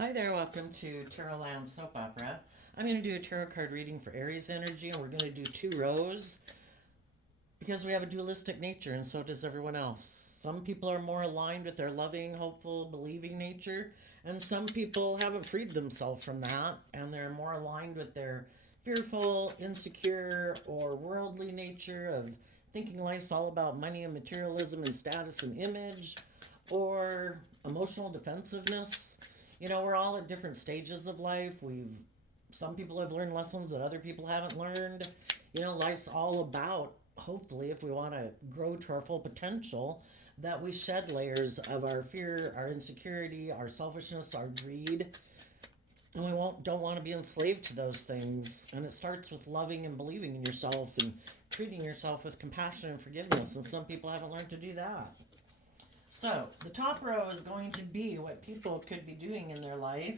Hi there, welcome to Tarot Land Soap Opera. I'm going to do a tarot card reading for Aries energy, and we're going to do 2 rows because we have a dualistic nature, and so does everyone else. Some people are more aligned with their loving, hopeful, believing nature, and some people haven't freed themselves from that, and they're more aligned with their fearful, insecure, or worldly nature of thinking life's all about money and materialism and status and image, or emotional defensiveness. We're all at different stages of life. Some people have learned lessons that other people haven't learned. Life's all about, hopefully, if we want to grow to our full potential, that we shed layers of our fear, our insecurity, our selfishness, our greed, and don't want to be enslaved to those things. And it starts with loving and believing in yourself and treating yourself with compassion and forgiveness. And some people haven't learned to do that. So, the top row is going to be what people could be doing in their life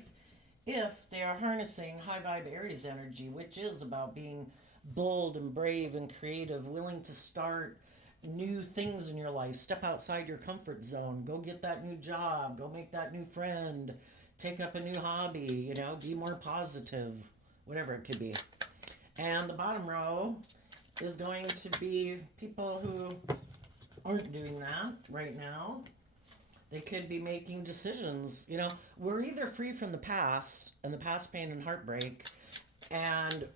if they are harnessing high vibe Aries energy, which is about being bold and brave and creative, willing to start new things in your life, step outside your comfort zone, go get that new job, go make that new friend, take up a new hobby, be more positive, whatever it could be. And the bottom row is going to be people who aren't doing that right now. They could be making decisions. We're either free from the past and the past pain and heartbreak, and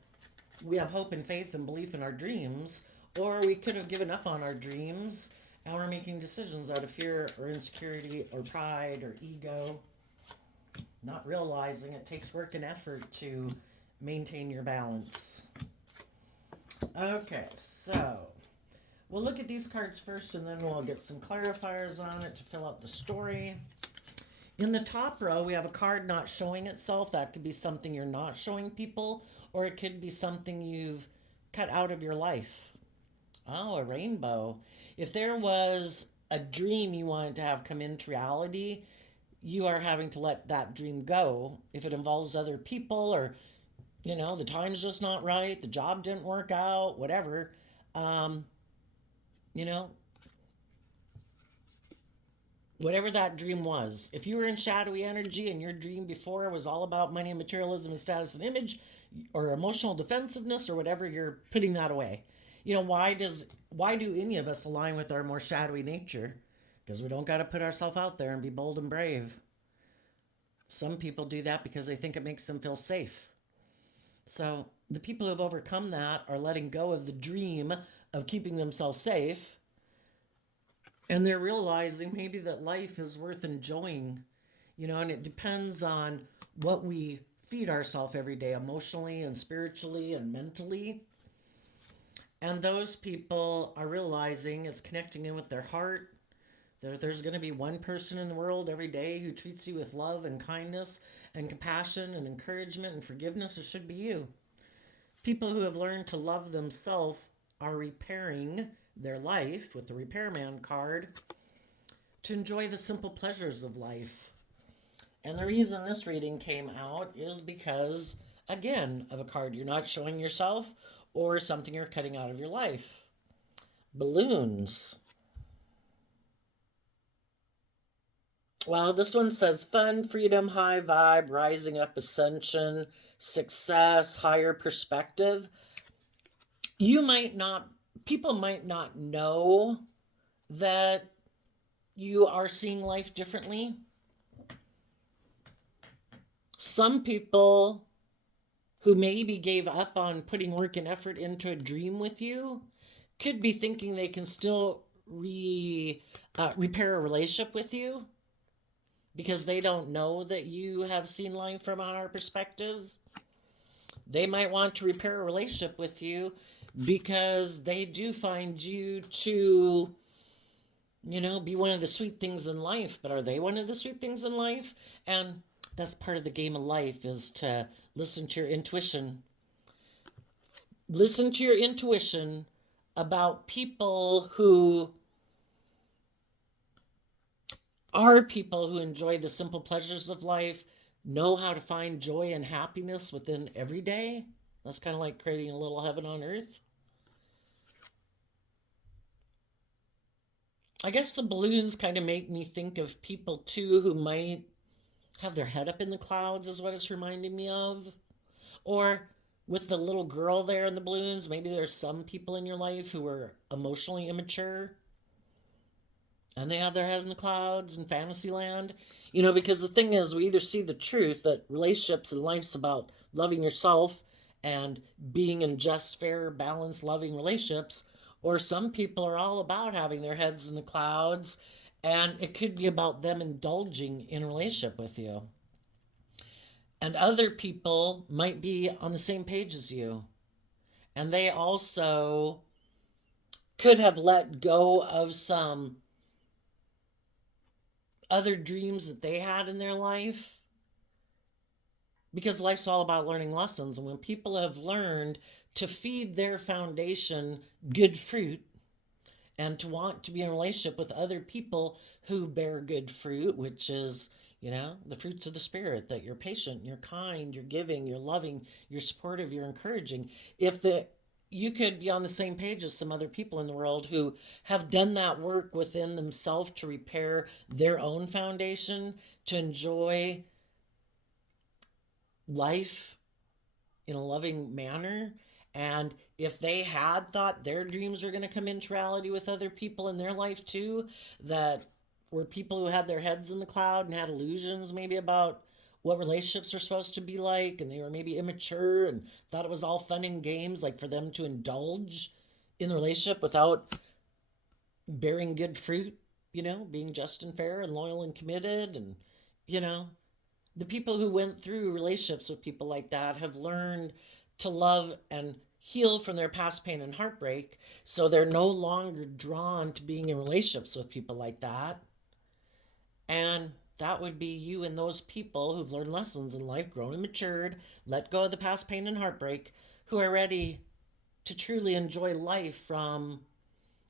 we have hope and faith and belief in our dreams, or we could have given up on our dreams and we're making decisions out of fear or insecurity or pride or ego, not realizing it takes work and effort to maintain your balance. Okay, so we'll look at these cards first and then we'll get some clarifiers on it to fill out the story. In the top row, we have a card not showing itself. That could be something you're not showing people, or it could be something you've cut out of your life. Oh, a rainbow. If there was a dream you wanted to have come into reality, you are having to let that dream go. If it involves other people, or, the time's just not right, the job didn't work out, whatever. Um, you know, whatever that dream was. If you were in shadowy energy and your dream before was all about money and materialism and status and image or emotional defensiveness or whatever, you're putting that away. Why do any of us align with our more shadowy nature? Because we don't got to put ourselves out there and be bold and brave. Some people do that because they think it makes them feel safe. So the people who have overcome that are letting go of the dream of keeping themselves safe, and they're realizing maybe that life is worth enjoying, and it depends on what we feed ourselves every day, emotionally and spiritually and mentally. And those people are realizing it's connecting in with their heart. There's going to be one person in the world every day who treats you with love and kindness and compassion and encouragement and forgiveness. It should be you. People who have learned to love themselves are repairing their life with the repairman card to enjoy the simple pleasures of life. And the reason this reading came out is because, again, of a card you're not showing yourself or something you're cutting out of your life. Balloons. Well, this one says fun, freedom, high vibe, rising up, ascension, success, higher perspective. People might not know that you are seeing life differently. Some people who maybe gave up on putting work and effort into a dream with you could be thinking they can still repair a relationship with you because they don't know that you have seen life from a higher perspective. They might want to repair a relationship with you because they do find you to, be one of the sweet things in life. But are they one of the sweet things in life? And that's part of the game of life, is to listen to your intuition. Listen to your intuition about people who are people who enjoy the simple pleasures of life, know how to find joy and happiness within every day. That's kind of like creating a little heaven on earth. I guess the balloons kind of make me think of people too who might have their head up in the clouds, is what it's reminding me of. Or with the little girl there in the balloons, maybe there's some people in your life who are emotionally immature and they have their head in the clouds in fantasy land. Because the thing is, we either see the truth that relationships and life's about loving yourself and being in just, fair, balanced, loving relationships, or some people are all about having their heads in the clouds, and it could be about them indulging in a relationship with you. And other people might be on the same page as you, and they also could have let go of some other dreams that they had in their life, because life's all about learning lessons. And when people have learned to feed their foundation good fruit and to want to be in a relationship with other people who bear good fruit, which is, the fruits of the spirit, that you're patient, you're kind, you're giving, you're loving, you're supportive, you're encouraging. If you could be on the same page as some other people in the world who have done that work within themselves to repair their own foundation, to enjoy life in a loving manner. And if they had thought their dreams were going to come into reality with other people in their life too, that were people who had their heads in the cloud and had illusions maybe about what relationships are supposed to be like, and they were maybe immature and thought it was all fun and games, like for them to indulge in the relationship without bearing good fruit, being just and fair and loyal and committed. And, the people who went through relationships with people like that have learned to love and heal from their past pain and heartbreak, so they're no longer drawn to being in relationships with people like that. And that would be you and those people who've learned lessons in life, grown and matured, let go of the past pain and heartbreak, who are ready to truly enjoy life from,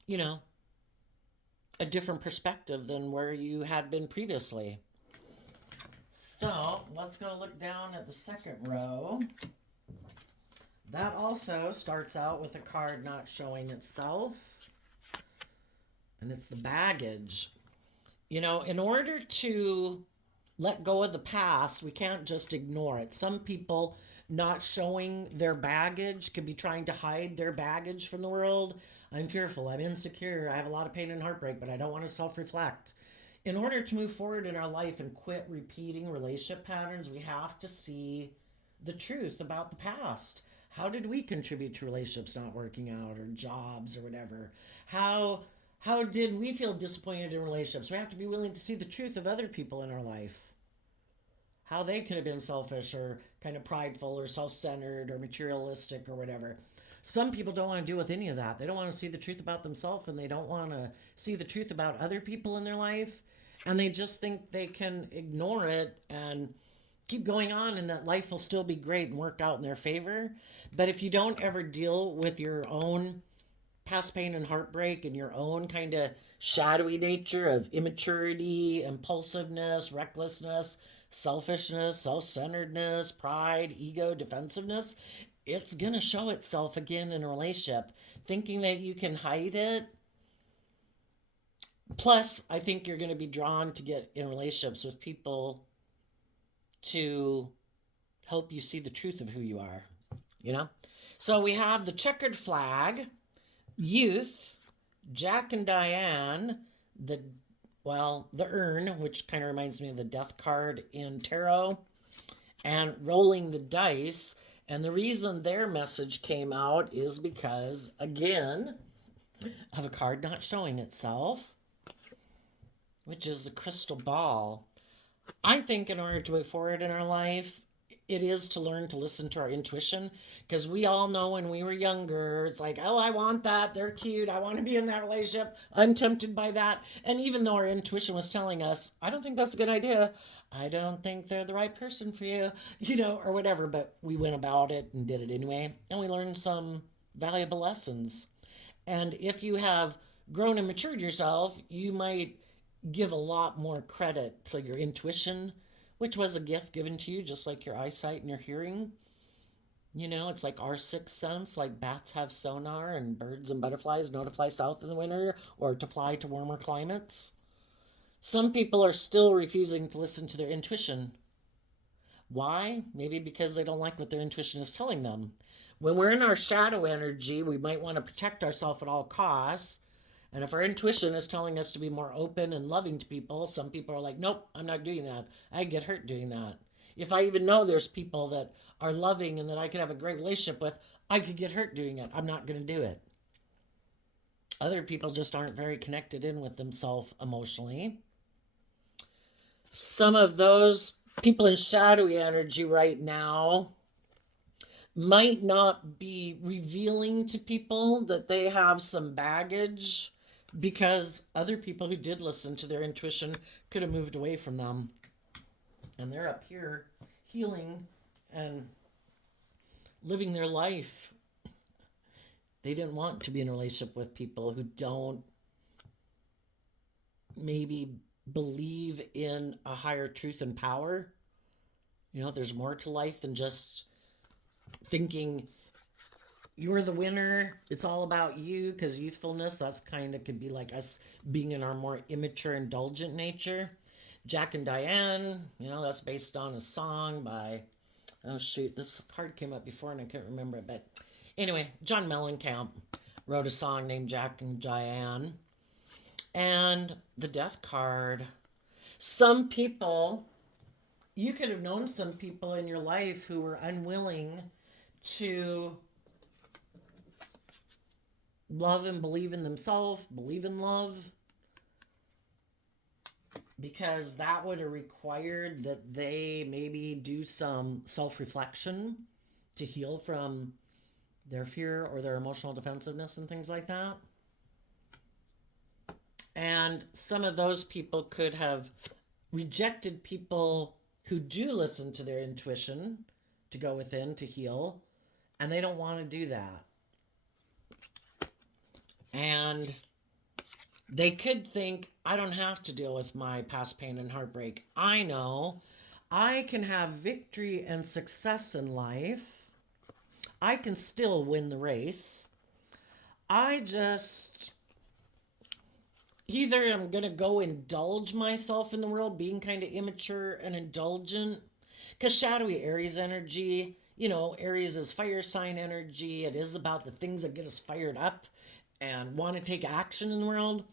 a different perspective than where you had been previously. So let's go look down at the second row. That also starts out with a card not showing itself, and it's the baggage. In order to let go of the past, we can't just ignore it. Some people not showing their baggage could be trying to hide their baggage from the world. I'm fearful, I'm insecure, I have a lot of pain and heartbreak, but I don't want to self-reflect. In order to move forward in our life and quit repeating relationship patterns, we have to see the truth about the past. How did we contribute to relationships not working out, or jobs, or whatever? How did we feel disappointed in relationships? We have to be willing to see the truth of other people in our life. How they could have been selfish or kind of prideful or self-centered or materialistic or whatever. Some people don't want to deal with any of that. They don't want to see the truth about themselves, and they don't want to see the truth about other people in their life. And they just think they can ignore it and keep going on, and that life will still be great and work out in their favor. But if you don't ever deal with your own past pain and heartbreak and your own kind of shadowy nature of immaturity, impulsiveness, recklessness, selfishness, self-centeredness, pride, ego, defensiveness, it's going to show itself again in a relationship. Thinking that you can hide it. Plus, I think you're going to be drawn to get in relationships with people to help you see the truth of who you are, So we have the checkered flag, youth, Jack and Diane, the urn, which kind of reminds me of the death card in tarot, and rolling the dice. And the reason their message came out is because, again, of a card not showing itself, which is the crystal ball. I think in order to move forward in our life, it is to learn to listen to our intuition, because we all know when we were younger, it's like, oh, I want that, they're cute, I want to be in that relationship, I'm tempted by that. And even though our intuition was telling us, I don't think that's a good idea, I don't think they're the right person for you, or whatever, but we went about it and did it anyway, and we learned some valuable lessons. And if you have grown and matured yourself, you might give a lot more credit to your intuition, which was a gift given to you, just like your eyesight and your hearing. It's like our sixth sense, like bats have sonar and birds and butterflies know to fly south in the winter or to fly to warmer climates. Some people are still refusing to listen to their intuition. Why? Maybe because they don't like what their intuition is telling them. When we're in our shadow energy, we might want to protect ourselves at all costs. And if our intuition is telling us to be more open and loving to people, some people are like, nope, I'm not doing that. I get hurt doing that. If I even know there's people that are loving and that I could have a great relationship with, I could get hurt doing it. I'm not going to do it. Other people just aren't very connected in with themselves emotionally. Some of those people in shadowy energy right now might not be revealing to people that they have some baggage because other people who did listen to their intuition could have moved away from them. And they're up here healing and living their life. They didn't want to be in a relationship with people who don't maybe believe in a higher truth and power. You know, there's more to life than just thinking you're the winner. It's all about you, because youthfulness, that's kind of could be like us being in our more immature, indulgent nature. Jack and Diane, you know, that's based on a song by, oh shoot, this card came up before and I can't remember it, but anyway, John Mellencamp wrote a song named Jack and Diane. And the death card. Some people, you could have known some people in your life who were unwilling to love and believe in themselves, believe in love, because that would have required that they maybe do some self-reflection to heal from their fear or their emotional defensiveness and things like that. And some of those people could have rejected people who do listen to their intuition to go within to heal, and they don't want to do that. And they could think, I don't have to deal with my past pain and heartbreak. I know I can have victory and success in life. I can still win the race. I just either I'm going to go indulge myself in the world, being kind of immature and indulgent. Because shadowy Aries energy, you know, Aries is fire sign energy. It is about the things that get us fired up and want to take action in the world.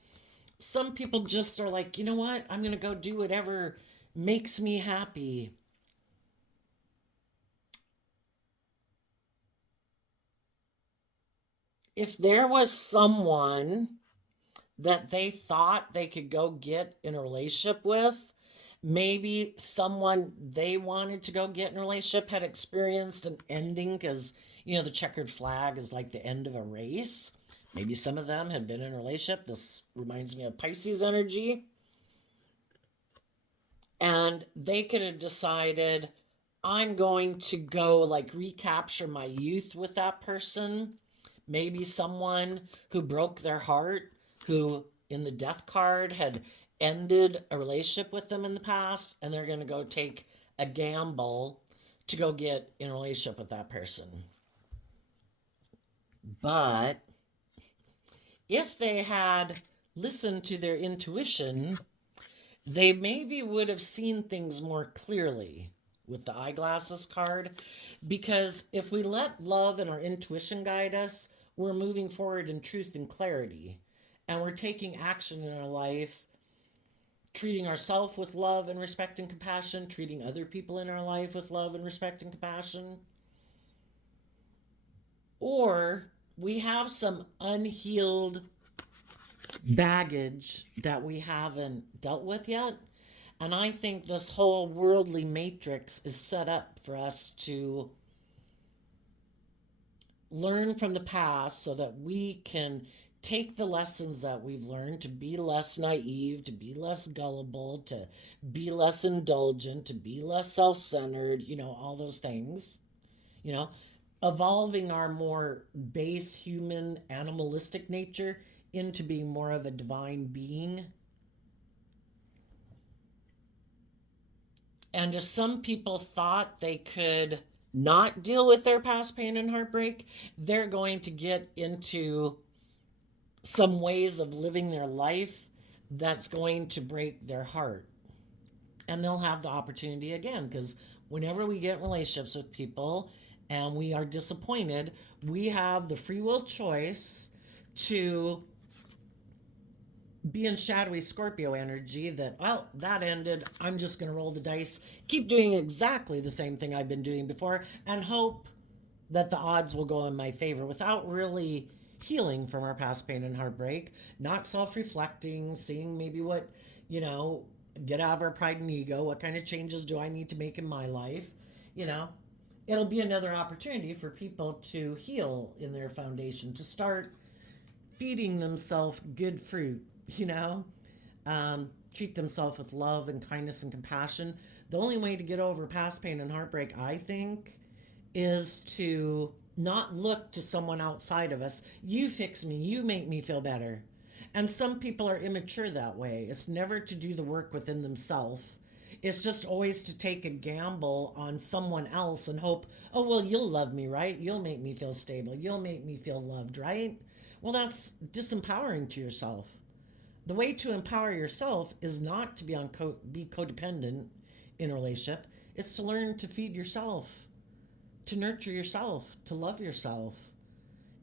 Some people just are like, you know what? I'm going to go do whatever makes me happy. If there was someone that they thought they could go get in a relationship with, maybe someone they wanted to go get in a relationship had experienced an ending, because, you know, the checkered flag is like the end of a race. Maybe some of them had been in a relationship. This reminds me of Pisces energy. And they could have decided, I'm going to go like recapture my youth with that person. Maybe someone who broke their heart, who in the death card had ended a relationship with them in the past, and they're going to go take a gamble to go get in a relationship with that person. But if they had listened to their intuition, they maybe would have seen things more clearly with the eyeglasses card. Because if we let love and our intuition guide us, we're moving forward in truth and clarity. And we're taking action in our life, treating ourselves with love and respect and compassion, treating other people in our life with love and respect and compassion. Or we have some unhealed baggage that we haven't dealt with yet. And I think this whole worldly matrix is set up for us to learn from the past so that we can take the lessons that we've learned to be less naive, to be less gullible, to be less indulgent, to be less self-centered, you know, all those things, you know, evolving our more base human animalistic nature into being more of a divine being. And if some people thought they could not deal with their past pain and heartbreak, they're going to get into some ways of living their life that's going to break their heart. And they'll have the opportunity again, because whenever we get in relationships with people and we are disappointed, we have the free will choice to be in shadowy Scorpio energy that, well, that ended. I'm just going to roll the dice, keep doing exactly the same thing I've been doing before, and hope that the odds will go in my favor without really healing from our past pain and heartbreak, not self reflecting, seeing maybe what, you know, get out of our pride and ego. What kind of changes do I need to make in my life? You know, it'll be another opportunity for people to heal in their foundation, to start feeding themselves good fruit, you know, treat themselves with love and kindness and compassion. The only way to get over past pain and heartbreak, I think, is to not look to someone outside of us. You fix me, you make me feel better. And some people are immature that way. It's never to do the work within themselves. It's just always to take a gamble on someone else and hope, oh, well, you'll love me, right? You'll make me feel stable. You'll make me feel loved, right? Well, that's disempowering to yourself. The way to empower yourself is not to be codependent in a relationship. It's to learn to feed yourself, to nurture yourself, to love yourself.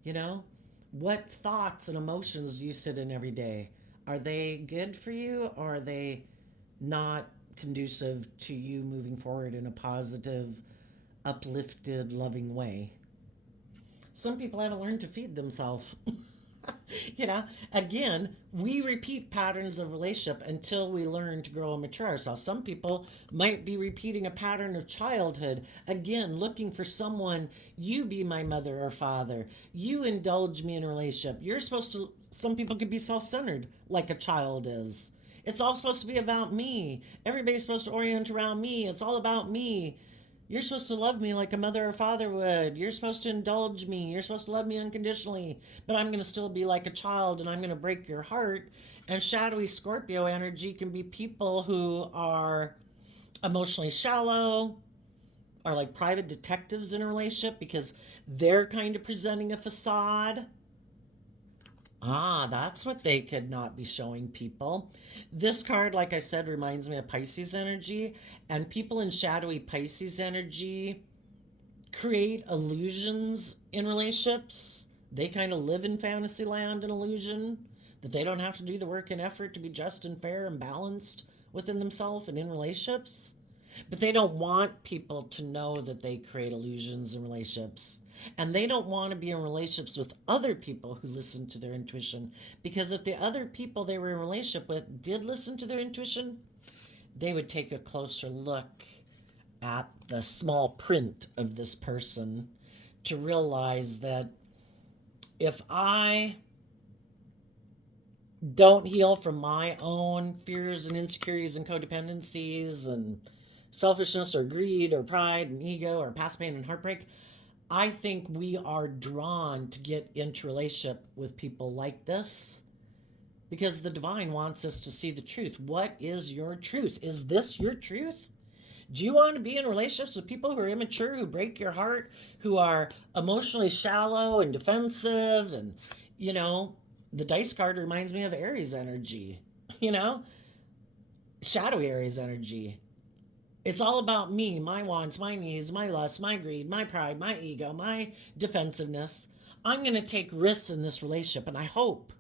You know, what thoughts and emotions do you sit in every day? Are they good for you, or are they not conducive to you moving forward in a positive, uplifted, loving way? Some people haven't learned to feed themselves. You know, again, we repeat patterns of relationship until we learn to grow and mature ourselves. Some people might be repeating a pattern of childhood, again, looking for someone. You be my mother or father, you indulge me in a relationship. You're supposed to, some people could be self-centered like a child is. It's all supposed to be about me. Everybody's supposed to orient around me. It's all about me. You're supposed to love me like a mother or father would. You're supposed to indulge me. You're supposed to love me unconditionally. But I'm going to still be like a child, and I'm going to break your heart. And shadowy Scorpio energy can be people who are emotionally shallow, are like private detectives in a relationship because they're kind of presenting a facade. Ah, that's what they could not be showing people. This card, like I said, reminds me of Pisces energy, and people in shadowy Pisces energy create illusions in relationships. They kind of live in fantasy land and illusion that they don't have to do the work and effort to be just and fair and balanced within themselves and in relationships. But they don't want people to know that they create illusions in relationships. And they don't want to be in relationships with other people who listen to their intuition. Because if the other people they were in a relationship with did listen to their intuition, they would take a closer look at the small print of this person to realize that if I don't heal from my own fears and insecurities and codependencies and selfishness or greed or pride and ego or past pain and heartbreak, I think we are drawn to get into relationship with people like this because the divine wants us to see the truth. What is your truth? Is this your truth? Do you want to be in relationships with people who are immature, who break your heart, who are emotionally shallow and defensive? And, you know, the dice card reminds me of Aries energy, you know, shadowy Aries energy. It's all about me, my wants, my needs, my lust, my greed, my pride, my ego, my defensive-ness. I'm going to take risks in this relationship, and I hope,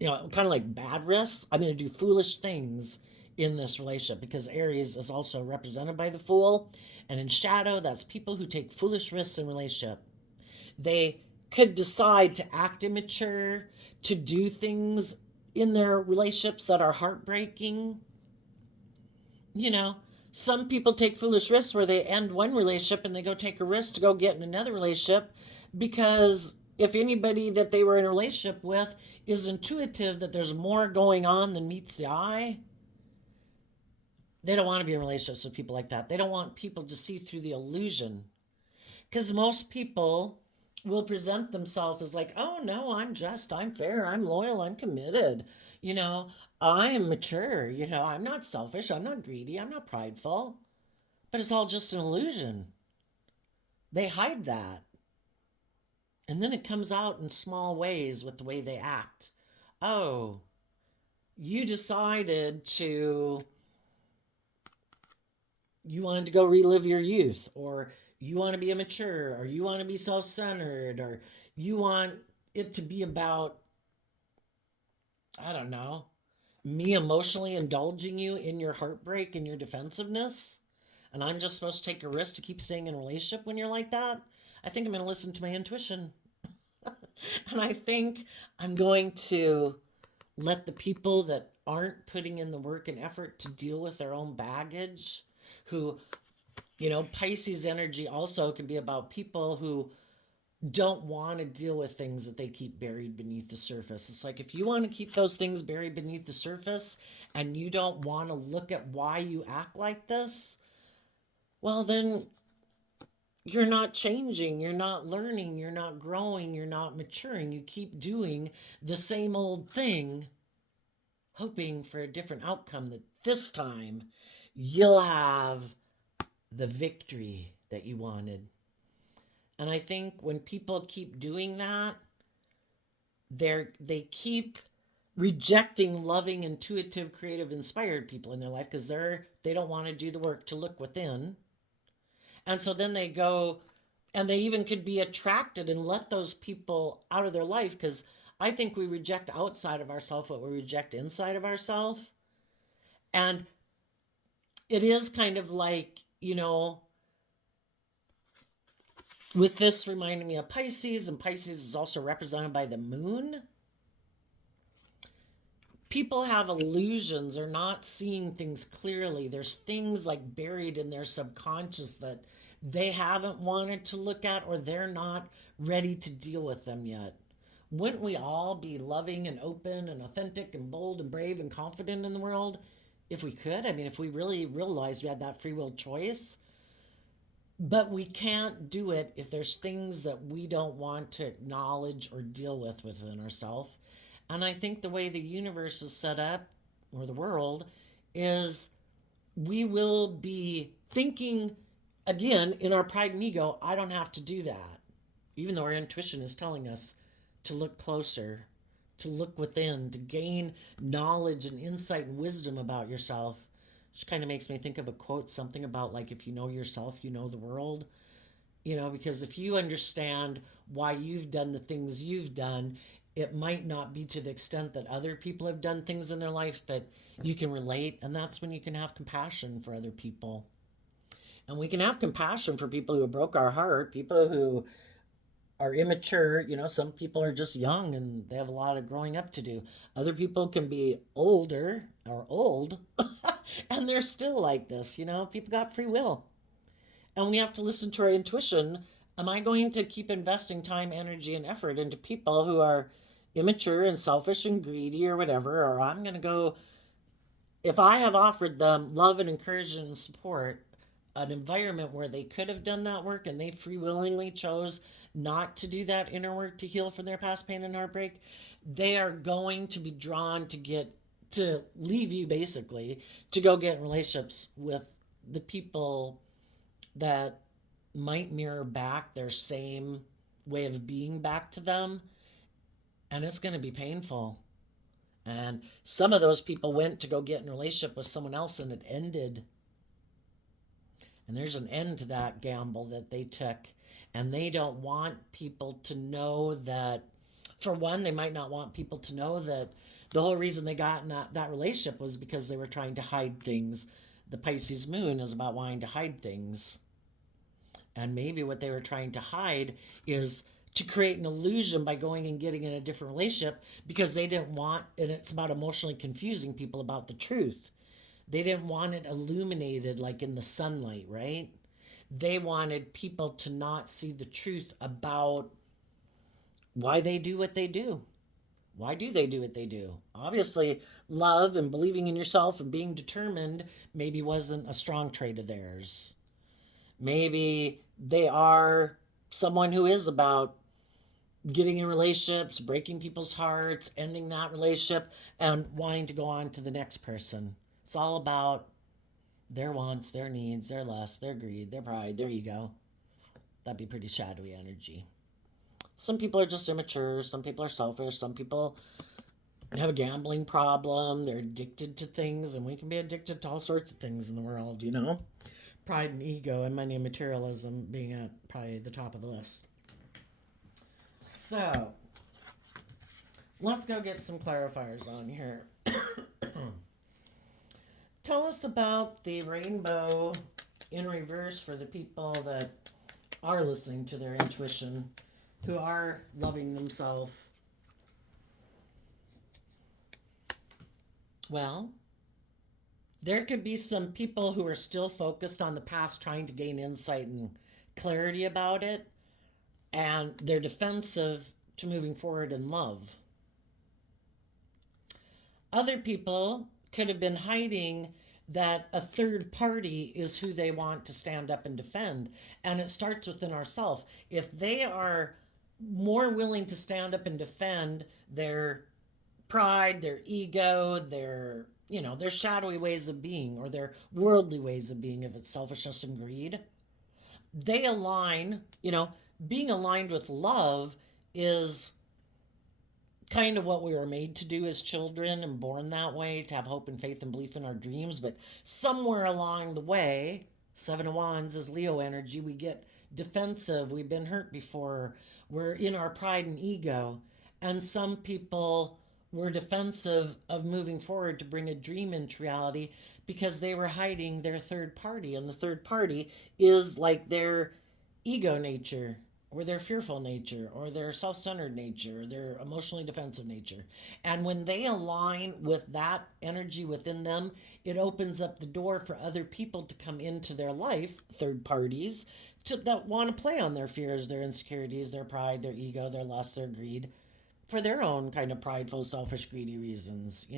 you know, kind of like bad risks. I'm going to do foolish things in this relationship because Aries is also represented by the Fool. And in shadow, that's people who take foolish risks in relationship. They could decide to act immature, to do things in their relationships that are heartbreaking. You know, some people take foolish risks where they end one relationship and they go take a risk to go get in another relationship because if anybody that they were in a relationship with is intuitive that there's more going on than meets the eye, they don't want to be in relationships with people like that. They don't want people to see through the illusion because most people will present themselves as like, oh no, I'm just, I'm fair, I'm loyal, I'm committed, you know, I'm mature, you know, I'm not selfish, I'm not greedy, I'm not prideful. But it's all just an illusion. They hide that. And then it comes out in small ways with the way they act. Oh, you decided to, you wanted to go relive your youth, or you want to be immature, or you want to be self-centered, or you want it to be about, I don't know, me emotionally indulging you in your heartbreak and your defensiveness, and I'm just supposed to take a risk to keep staying in a relationship when you're like that. I think I'm going to listen to my intuition. And I think I'm going to let the people that aren't putting in the work and effort to deal with their own baggage, who, Pisces energy also can be about people who don't want to deal with things that they keep buried beneath the surface. It's like, if you want to keep those things buried beneath the surface and you don't want to look at why you act like this, well, then you're not changing, you're not learning, you're not growing, you're not maturing. You keep doing the same old thing, hoping for a different outcome, that this time you'll have the victory that you wanted. And I think when people keep doing that, they keep rejecting loving, intuitive, creative, inspired people in their life, because they don't want to do the work to look within. And so then they go, and they even could be attracted and let those people out of their life, because I think we reject outside of ourselves what we reject inside of ourselves. And it is kind of like, with this reminding me of Pisces, and Pisces is also represented by the moon. People have illusions, they're not seeing things clearly. There's things like buried in their subconscious that they haven't wanted to look at, or they're not ready to deal with them yet. Wouldn't we all be loving and open and authentic and bold and brave and confident in the world if we could? I mean, if we really realized we had that free will choice. But we can't do it if there's things that we don't want to acknowledge or deal with within ourselves. And I think the way the universe is set up, or the world, is we will be thinking, again, in our pride and ego, I don't have to do that. Even though our intuition is telling us to look closer, to look within, to gain knowledge and insight and wisdom about yourself. Which kind of makes me think of a quote, something about like, if you know yourself, you know the world. Because if you understand why you've done the things you've done, it might not be to the extent that other people have done things in their life, but you can relate. And that's when you can have compassion for other people. And we can have compassion for people who broke our heart, people who are immature. Some people are just young and they have a lot of growing up to do. Other people can be older or old and they're still like this. People got free will. And we have to listen to our intuition. Am I going to keep investing time, energy, and effort into people who are immature and selfish and greedy or whatever? Or I'm going to go, if I have offered them love and encouragement and support, an environment where they could have done that work and they free willingly chose not to do that inner work to heal from their past pain and heartbreak, they are going to be drawn to leave you, basically, to go get in relationships with the people that might mirror back their same way of being back to them. And it's going to be painful. And some of those people went to go get in a relationship with someone else and it ended. And there's an end to that gamble that they took. And they don't want people to know that, for one, they might not want people to know that the whole reason they got in that relationship was because they were trying to hide things. The Pisces moon is about wanting to hide things. And maybe what they were trying to hide is to create an illusion by going and getting in a different relationship, because they didn't want, and it's about emotionally confusing people about the truth. They didn't want it illuminated like in the sunlight, right? They wanted people to not see the truth about why they do what they do. Why do they do what they do? Obviously, love and believing in yourself and being determined maybe wasn't a strong trait of theirs. Maybe they are someone who is about getting in relationships, breaking people's hearts, ending that relationship, and wanting to go on to the next person. It's all about their wants, their needs, their lust, their greed, their pride, their ego. That'd be pretty shadowy energy. Some people are just immature. Some people are selfish. Some people have a gambling problem, they're addicted to things, and we can be addicted to all sorts of things in the world, you know? Pride and ego and money and materialism being at probably the top of the list. So, let's go get some clarifiers on here. Tell us about the rainbow in reverse for the people that are listening to their intuition, who are loving themselves. Well, there could be some people who are still focused on the past, trying to gain insight and clarity about it, and they're defensive to moving forward in love. Other people could have been hiding that a third party is who they want to stand up and defend. And it starts within ourselves. If they are more willing to stand up and defend their pride, their ego, their shadowy ways of being, or their worldly ways of being, if it's selfishness and greed, they align. Being aligned with love is kind of what we were made to do as children and born that way, to have hope and faith and belief in our dreams. But somewhere along the way, Seven of Wands is Leo energy, we get defensive, we've been hurt before, we're in our pride and ego. And some people were defensive of moving forward to bring a dream into reality because they were hiding their third party. And the third party is like their ego nature, or their fearful nature, or their self-centered nature, or their emotionally defensive nature. And when they align with that energy within them, it opens up the door for other people to come into their life, third parties, that want to play on their fears, their insecurities, their pride, their ego, their lust, their greed, for their own kind of prideful, selfish, greedy reasons,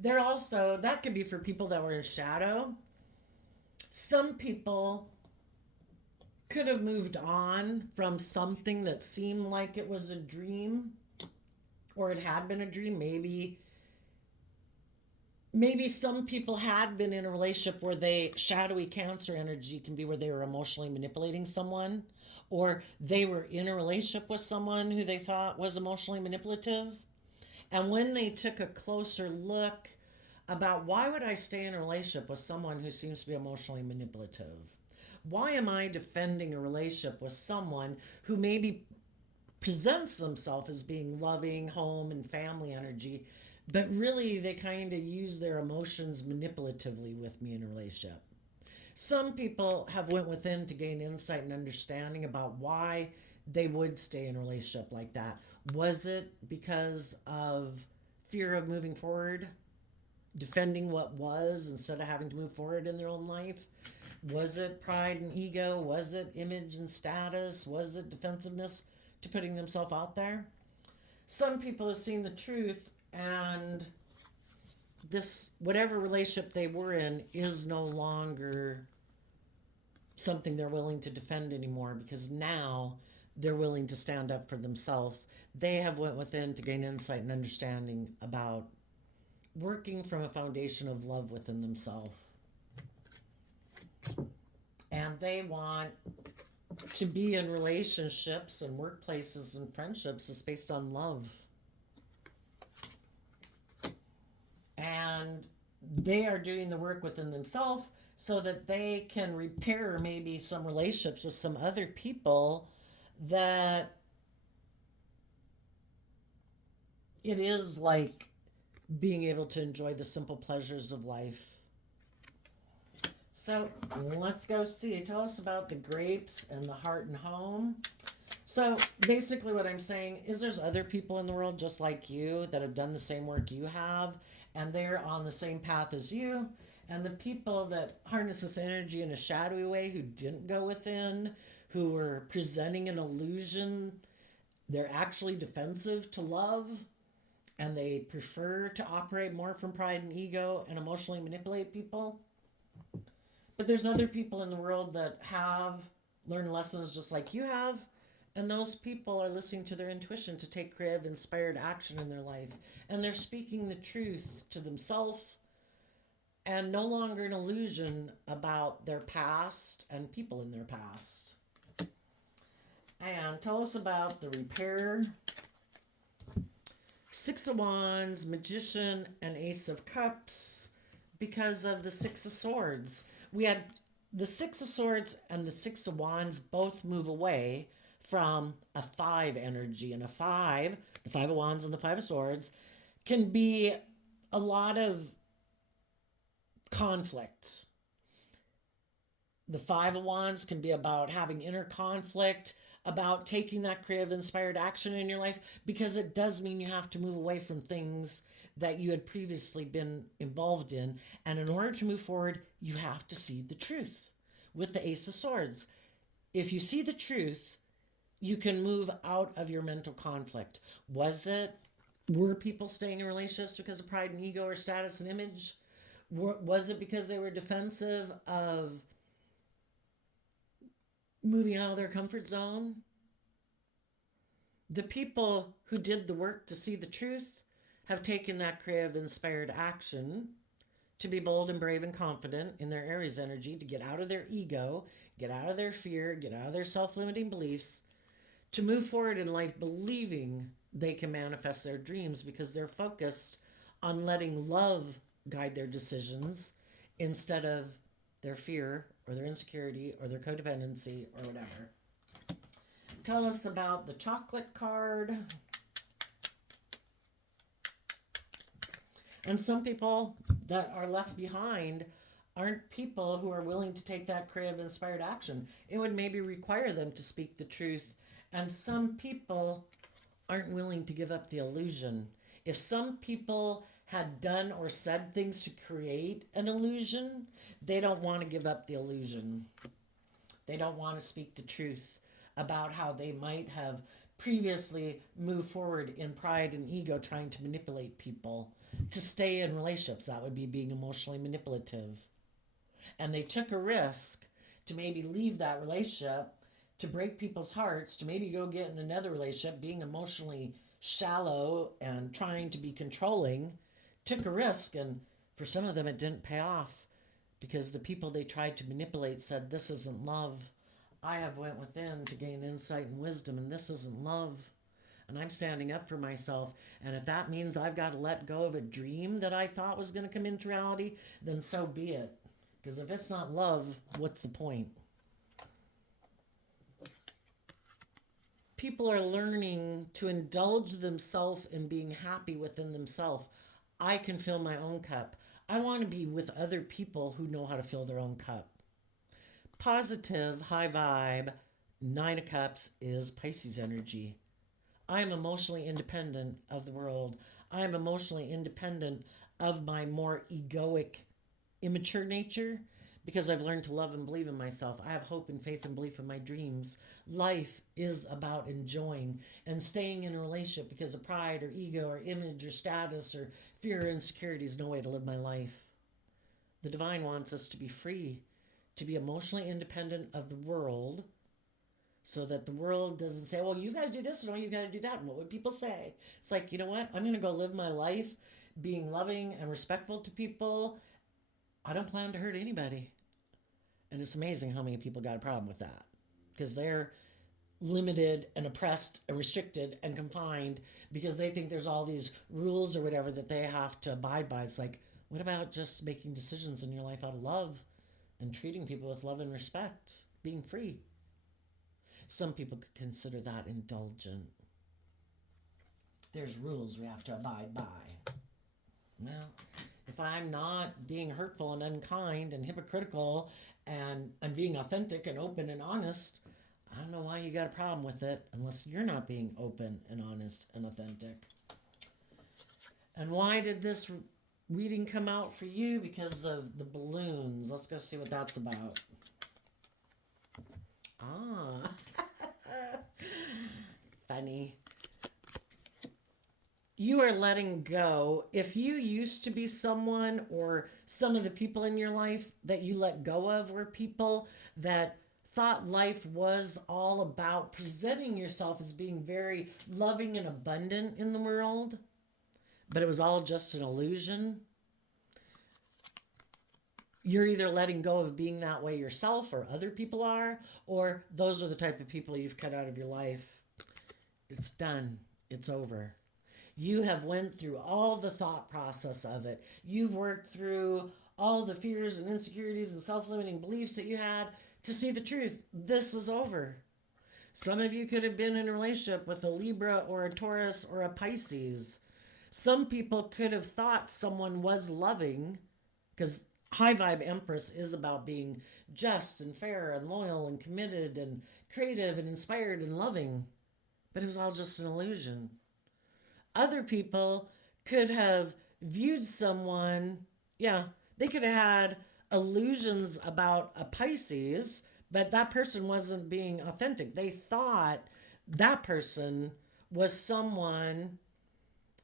They're also, that could be for people that were in shadow. Some people could have moved on from something that seemed like it was a dream, or it had been a dream. Maybe some people had been in a relationship where shadowy Cancer energy can be where they were emotionally manipulating someone, or they were in a relationship with someone who they thought was emotionally manipulative. And when they took a closer look about, why would I stay in a relationship with someone who seems to be emotionally manipulative? Why am I defending a relationship with someone who maybe presents themselves as being loving, home, and family energy, but really they kind of use their emotions manipulatively with me in a relationship? Some people have went within to gain insight and understanding about why they would stay in a relationship like that. Was it because of fear of moving forward, defending what was instead of having to move forward in their own life? Was it pride and ego? Was it image and status? Was it defensiveness to putting themselves out there? Some people have seen the truth, and this, whatever relationship they were in, is no longer something they're willing to defend anymore, because now they're willing to stand up for themselves. They have went within to gain insight and understanding about working from a foundation of love within themselves. And they want to be in relationships and workplaces and friendships is based on love. And they are doing the work within themselves so that they can repair maybe some relationships with some other people that it is like being able to enjoy the simple pleasures of life. So let's go see. Tell us about the grapes and the heart and home. So basically what I'm saying is there's other people in the world just like you that have done the same work you have, and they're on the same path as you. And the people that harness this energy in a shadowy way, who didn't go within, who were presenting an illusion, they're actually defensive to love, and they prefer to operate more from pride and ego and emotionally manipulate people. But there's other people in the world that have learned lessons just like you have, and those people are listening to their intuition to take creative, inspired action in their life. And they're speaking the truth to themselves, and no longer an illusion about their past and people in their past. And tell us about the repair Six of Wands, Magician, and Ace of Cups because of the Six of Swords. We had the Six of Swords and the Six of Wands both move away from a five energy. And a five, the Five of Wands and the Five of Swords, can be a lot of conflict. The Five of Wands can be about having inner conflict, about taking that creative inspired action in your life, because it does mean you have to move away from things that you had previously been involved in. And in order to move forward, you have to see the truth. With the Ace of Swords, if you see the truth, you can move out of your mental conflict. Were people staying in relationships because of pride and ego or status and image? Was it because they were defensive of moving out of their comfort zone? The people who did the work to see the truth have taken that creative inspired action to be bold and brave and confident in their Aries energy, to get out of their ego, get out of their fear, get out of their self-limiting beliefs, to move forward in life believing they can manifest their dreams because they're focused on letting love guide their decisions instead of their fear or their insecurity or their codependency or whatever. Tell us about the chocolate card. And some people that are left behind aren't people who are willing to take that creative inspired action. It would maybe require them to speak the truth. And some people aren't willing to give up the illusion. If some people had done or said things to create an illusion, they don't want to give up the illusion. They don't want to speak the truth about how they might have previously moved forward in pride and ego, trying to manipulate people to stay in relationships. That would be being emotionally manipulative. And they took a risk to maybe leave that relationship, to break people's hearts, to maybe go get in another relationship, being emotionally shallow and trying to be controlling. Took a risk, and for some of them it didn't pay off because the people they tried to manipulate said, this isn't love. I have went within to gain insight and wisdom, and this isn't love. And I'm standing up for myself. And if that means I've got to let go of a dream that I thought was going to come into reality, then so be it. Because if it's not love, what's the point? People are learning to indulge themselves in being happy within themselves. I can fill my own cup. I want to be with other people who know how to fill their own cup. Positive, high vibe, Nine of Cups is Pisces energy. I am emotionally independent of the world. I am emotionally independent of my more egoic, immature nature because I've learned to love and believe in myself. I have hope and faith and belief in my dreams. Life is about enjoying and staying in a relationship because of pride or ego or image or status or fear or insecurity is no way to live my life. The divine wants us to be free, to be emotionally independent of the world, so that the world doesn't say, well, you've got to do this and you've got to do that. And what would people say? It's like, you know what? I'm going to go live my life being loving and respectful to people. I don't plan to hurt anybody. And it's amazing how many people got a problem with that because they're limited and oppressed and restricted and confined because they think there's all these rules or whatever that they have to abide by. It's like, what about just making decisions in your life out of love and treating people with love and respect, being free? Some people could consider that indulgent. There's rules we have to abide by. Well, if I'm not being hurtful and unkind and hypocritical and I'm being authentic and open and honest, I don't know why you got a problem with it unless you're not being open and honest and authentic. And why did this reading come out for you? Because of the balloons. Let's go see what that's about. Ah, funny. You are letting go. If you used to be someone, or some of the people in your life that you let go of were people that thought life was all about presenting yourself as being very loving and abundant in the world, but it was all just an illusion. You're either letting go of being that way yourself, or other people are, or those are the type of people you've cut out of your life. It's done. It's over. You have went through all the thought process of it. You've worked through all the fears and insecurities and self-limiting beliefs that you had to see the truth. This is over. Some of you could have been in a relationship with a Libra or a Taurus or a Pisces. Some people could have thought someone was loving, because high vibe Empress is about being just and fair and loyal and committed and creative and inspired and loving. But it was all just an illusion. Other people could have viewed someone, yeah, they could have had illusions about a Pisces, but that person wasn't being authentic. They thought that person was someone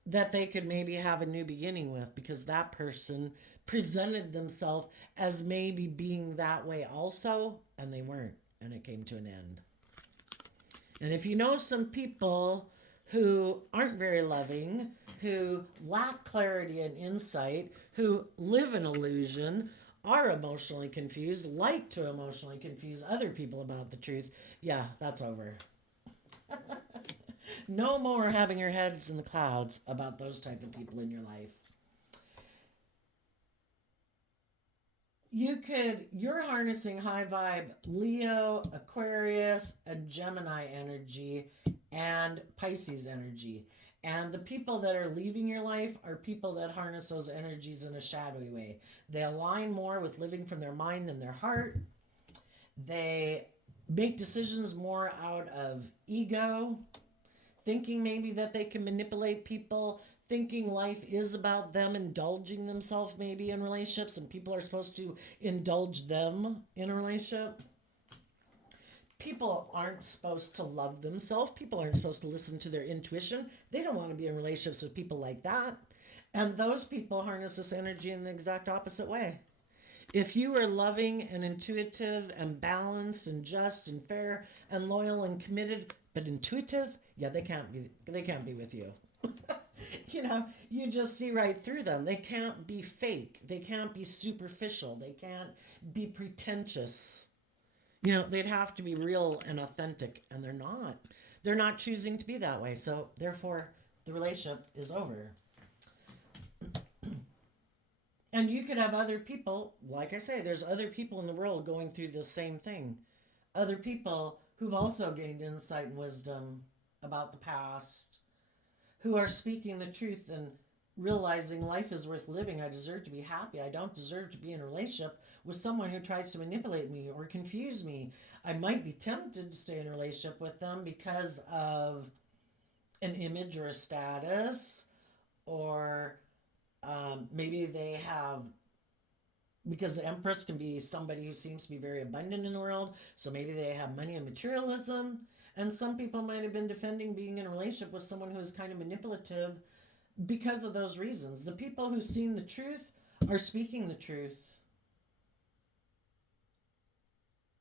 that they could maybe have a new beginning with because that person presented themselves as maybe being that way also, and they weren't, and it came to an end. And if you know some people who aren't very loving, who lack clarity and insight, who live in illusion, are emotionally confused, like to emotionally confuse other people about the truth, yeah, that's over. No more having your heads in the clouds about those type of people in your life. You're harnessing high vibe Leo, Aquarius, and Gemini energy and Pisces energy. And the people that are leaving your life are people that harness those energies in a shadowy way. They align more with living from their mind and their heart. They make decisions more out of ego, thinking maybe that they can manipulate people, thinking life is about them indulging themselves maybe in relationships and people are supposed to indulge them in a relationship. People aren't supposed to love themselves. People aren't supposed to listen to their intuition. They don't want to be in relationships with people like that. And those people harness this energy in the exact opposite way. If you are loving and intuitive and balanced and just and fair and loyal and committed, but intuitive, yeah, they can't be with you. You just see right through them. They can't be fake. They can't be superficial. They can't be pretentious. They'd have to be real and authentic, and they're not. They're not choosing to be that way. So therefore, the relationship is over. And you could have other people, like I say, there's other people in the world going through the same thing. Other people who've also gained insight and wisdom about the past, who are speaking the truth and realizing life is worth living. I deserve to be happy. I don't deserve to be in a relationship with someone who tries to manipulate me or confuse me. I might be tempted to stay in a relationship with them because of an image or a status, or maybe they have, because the Empress can be somebody who seems to be very abundant in the world, so maybe they have money and materialism. And some people might have been defending being in a relationship with someone who is kind of manipulative because of those reasons. The people who've seen the truth are speaking the truth.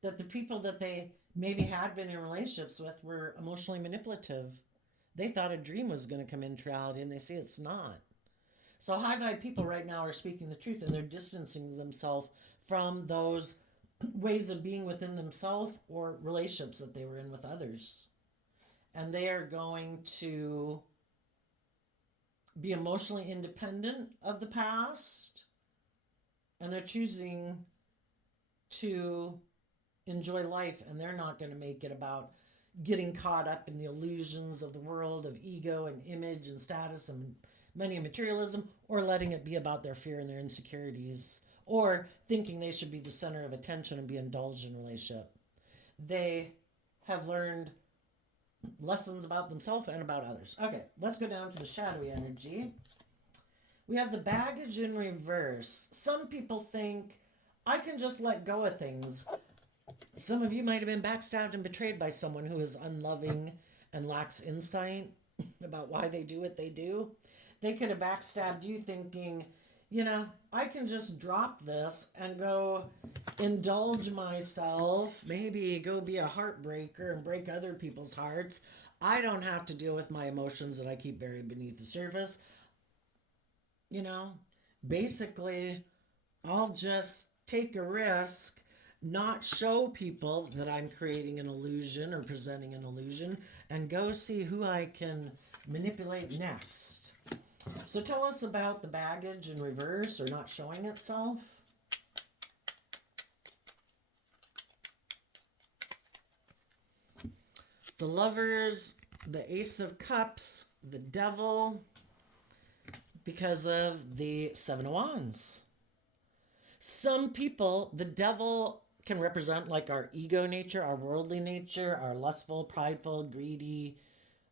That the people that they maybe had been in relationships with were emotionally manipulative. They thought a dream was going to come into reality, and they see it's not. So high vibe people right now are speaking the truth, and they're distancing themselves from those ways of being within themselves or relationships that they were in with others. And they are going to be emotionally independent of the past, and they're choosing to enjoy life, and they're not going to make it about getting caught up in the illusions of the world of ego and image and status and money and materialism, or letting it be about their fear and their insecurities, or thinking they should be the center of attention and be indulged in a relationship. They have learned lessons about themselves and about others. Okay, let's go down to the shadowy energy. We have the baggage in reverse. Some people think, I can just let go of things. Some of you might have been backstabbed and betrayed by someone who is unloving and lacks insight about why they do what they do. They could have backstabbed you thinking, I can just drop this and go indulge myself, maybe go be a heartbreaker and break other people's hearts. I don't have to deal with my emotions that I keep buried beneath the surface. Basically, I'll just take a risk, not show people that I'm creating an illusion or presenting an illusion, and go see who I can manipulate next. So tell us about the baggage in reverse or not showing itself. The Lovers, the Ace of Cups, the Devil, because of the Seven of Wands. Some people, the Devil can represent like our ego nature, our worldly nature, our lustful, prideful, greedy.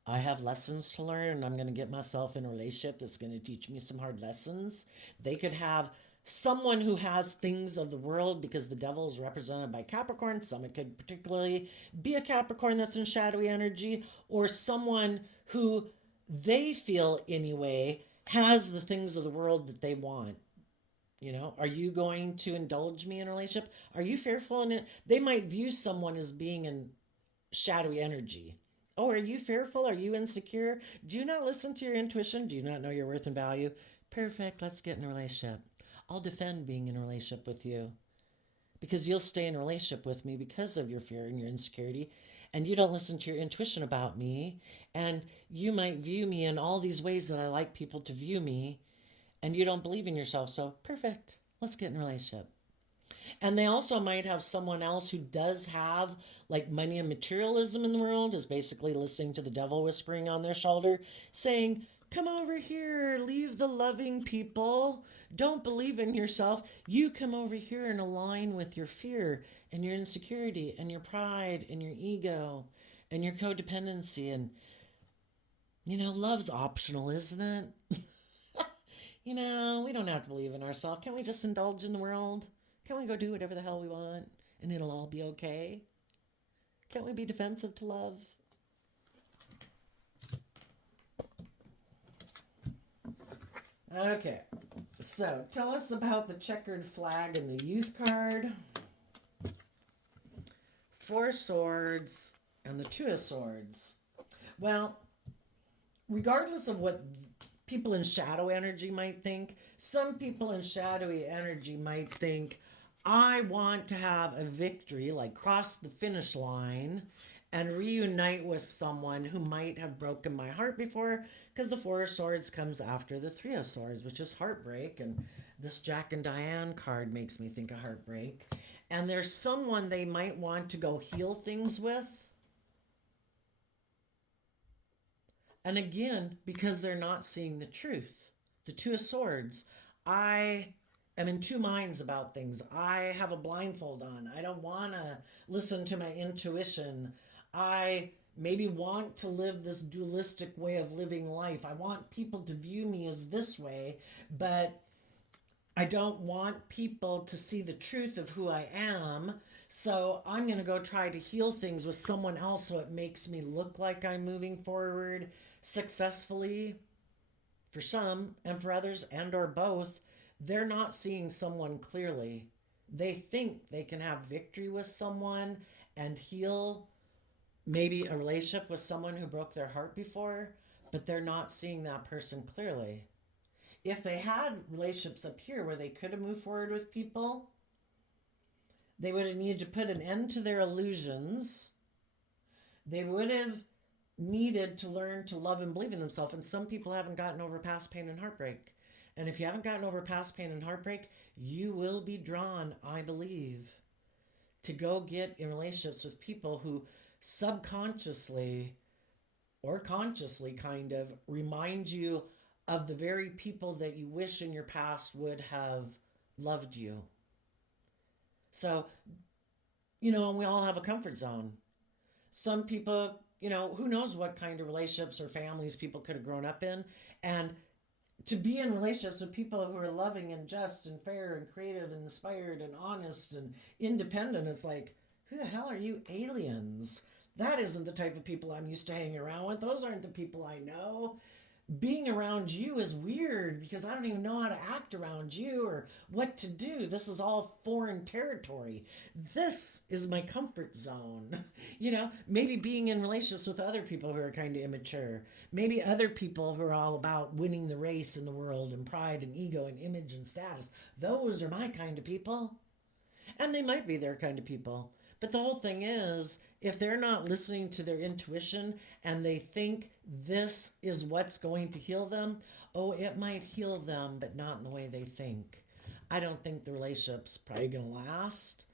I have lessons to learn and I'm going to get myself in a relationship that's going to teach me some hard lessons. They could have someone who has things of the world because the devil is represented by Capricorn. Some it could particularly be a Capricorn that's in shadowy energy, or someone who they feel anyway has the things of the world that they want. You know, are you going to indulge me in a relationship? Are you fearful in it? They might view someone as being in shadowy energy. Oh, are you fearful? Are you insecure? Do you not listen to your intuition? Do you not know your worth and value? Perfect. Let's get in a relationship. I'll defend being in a relationship with you because you'll stay in a relationship with me because of your fear and your insecurity. And you don't listen to your intuition about me. And you might view me in all these ways that I like people to view me. And you don't believe in yourself. So perfect. Let's get in a relationship. And they also might have someone else who does have like money and materialism in the world, is basically listening to the devil whispering on their shoulder, saying, come over here, leave the loving people. Don't believe in yourself. You come over here and align with your fear and your insecurity and your pride and your ego and your codependency. And, you know, love's optional, isn't it? You know, we don't have to believe in ourselves. Can't we just indulge in the world? Can't we go do whatever the hell we want and it'll all be okay? Can't we be defensive to love? Okay, so tell us about the checkered flag and the youth card. Four Swords and the Two of Swords. Well, regardless of what people in shadow energy might think, some people in shadowy energy might think, I want to have a victory, like cross the finish line and reunite with someone who might have broken my heart before, because the Four of Swords comes after the Three of Swords, which is heartbreak. And this Jack and Diane card makes me think of heartbreak. And there's someone they might want to go heal things with. And again, because they're not seeing the truth. The Two of Swords. I am in two minds about things. I have a blindfold on. I don't want to listen to my intuition. I maybe want to live this dualistic way of living life. I want people to view me as this way, but I don't want people to see the truth of who I am. So I'm going to go try to heal things with someone else so it makes me look like I'm moving forward successfully for some, and for others, and or both. They're not seeing someone clearly. They think they can have victory with someone and heal maybe a relationship with someone who broke their heart before, but they're not seeing that person clearly. If they had relationships up here where they could have moved forward with people, they would have needed to put an end to their illusions. They would have needed to learn to love and believe in themselves. And some people haven't gotten over past pain and heartbreak. And if you haven't gotten over past pain and heartbreak, you will be drawn, I believe, to go get in relationships with people who subconsciously or consciously kind of remind you of the very people that you wish in your past would have loved you. So, you know, we all have a comfort zone. Some people, you know, who knows what kind of relationships or families people could have grown up in. And to be in relationships with people who are loving and just and fair and creative and inspired and honest and independent, it's like, who the hell are you aliens? That isn't the type of people I'm used to hanging around with. Those aren't the people I know. Being around you is weird because I don't even know how to act around you or what to do. This is all foreign territory. This is my comfort zone. You know, maybe being in relationships with other people who are kind of immature. Maybe other people who are all about winning the race in the world and pride and ego and image and status. Those are my kind of people. And they might be their kind of people. But the whole thing is, if they're not listening to their intuition and they think this is what's going to heal them, oh, it might heal them, but not in the way they think. I don't think the relationship's probably going to last.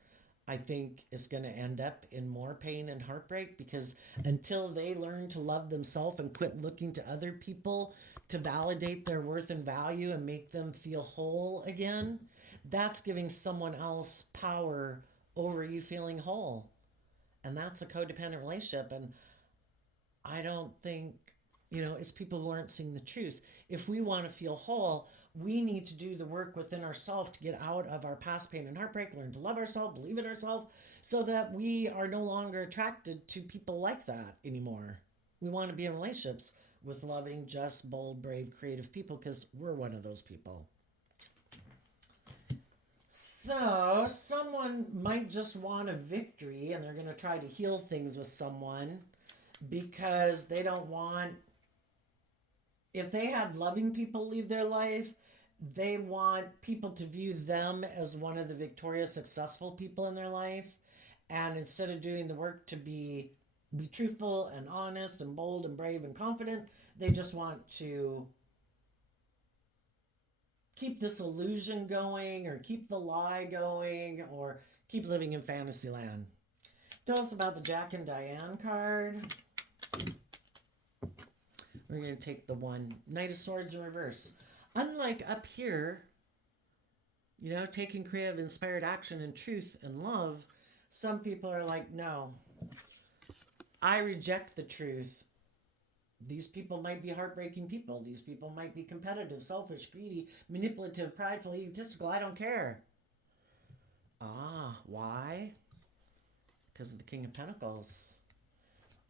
I think it's going to end up in more pain and heartbreak, because until they learn to love themselves and quit looking to other people to validate their worth and value and make them feel whole again, that's giving someone else power over you feeling whole. And that's a codependent relationship. And I don't think, it's people who aren't seeing the truth. If we want to feel whole, we need to do the work within ourselves to get out of our past pain and heartbreak, learn to love ourselves, believe in ourselves, so that we are no longer attracted to people like that anymore. We want to be in relationships with loving, just, bold, brave, creative people, because we're one of those people. So someone might just want a victory, and they're going to try to heal things with someone because they don't want, if they had loving people leave their life, they want people to view them as one of the victorious, successful people in their life. And instead of doing the work to be truthful and honest and bold and brave and confident, they just want to keep this illusion going, or keep the lie going, or keep living in fantasy land. Tell us about the Jack and Diane card. We're going to take the one, Knight of Swords in reverse. Unlike up here, taking creative, inspired action and truth and love, some people are like, no, I reject the truth. These people might be heartbreaking people. These people might be competitive, selfish, greedy, manipulative, prideful, egotistical. I don't care. Why? Because of the King of Pentacles.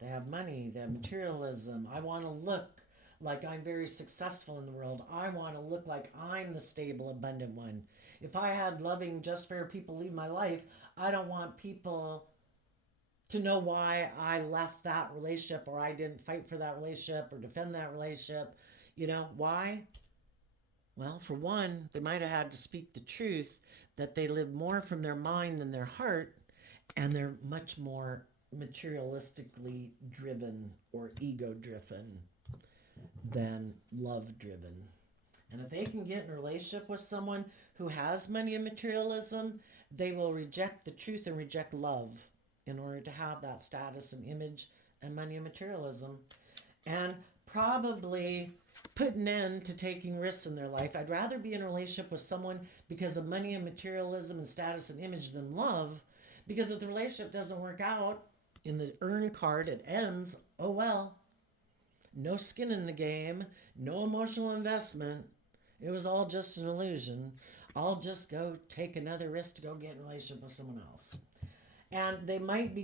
They have money. They have materialism. I want to look like I'm very successful in the world. I want to look like I'm the stable, abundant one. If I had loving, just, fair people leave my life, I don't want people to know why I left that relationship, or I didn't fight for that relationship or defend that relationship. Why? Well, for one, they might have had to speak the truth that they live more from their mind than their heart, and they're much more materialistically driven or ego driven than love driven. And if they can get in a relationship with someone who has money and materialism, they will reject the truth and reject love in order to have that status and image and money and materialism, and probably put an end to taking risks in their life. I'd rather be in a relationship with someone because of money and materialism and status and image than love, because if the relationship doesn't work out, in the earn card, it ends, oh well. No skin in the game, no emotional investment. It was all just an illusion. I'll just go take another risk to go get in a relationship with someone else. And they might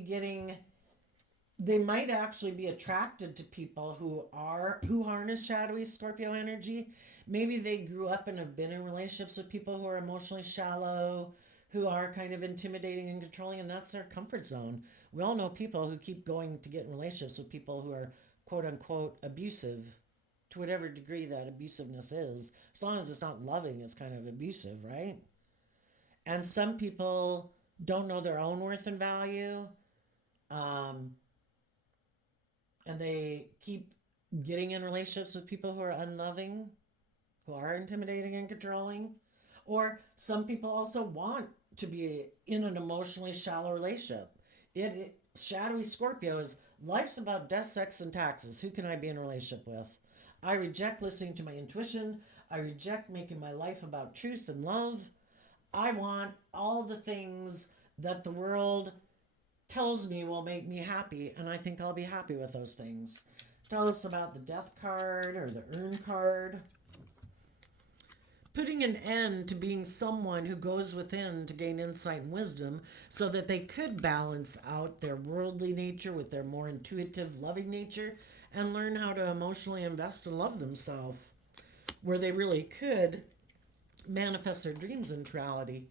actually be attracted to people who harness shadowy Scorpio energy. Maybe they grew up and have been in relationships with people who are emotionally shallow, who are kind of intimidating and controlling, and that's their comfort zone. We all know people who keep going to get in relationships with people who are quote unquote abusive, to whatever degree that abusiveness is. As long as it's not loving, it's kind of abusive, right? And some people don't know their own worth and value, and they keep getting in relationships with people who are unloving, who are intimidating and controlling. Or some people also want to be in an emotionally shallow relationship. Shadowy Scorpio is, life's about death, sex, and taxes. Who can I be in a relationship with? I reject listening to my intuition. I reject making my life about truth and love. I want all the things that the world tells me will make me happy, and I think I'll be happy with those things. Tell us about the Death card or the Earn card. Putting an end to being someone who goes within to gain insight and wisdom so that they could balance out their worldly nature with their more intuitive, loving nature, and learn how to emotionally invest and love themselves, where they really could manifest their dreams into reality.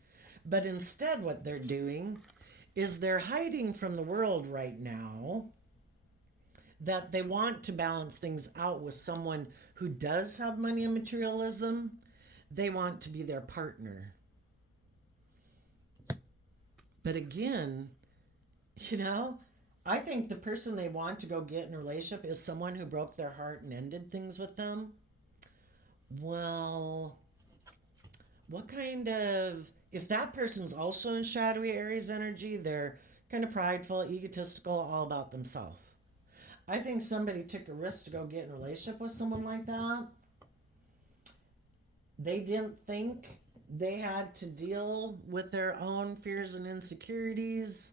But instead, what they're doing is they're hiding from the world right now that they want to balance things out with someone who does have money and materialism. They want to be their partner. But again, You know, I think the person they want to go get in a relationship is someone who broke their heart and ended things with them. Well, what kind of, if that person's also in shadowy Aries energy, they're kind of prideful, egotistical, all about themselves. I think somebody took a risk to go get in a relationship with someone like that. They didn't think they had to deal with their own fears and insecurities.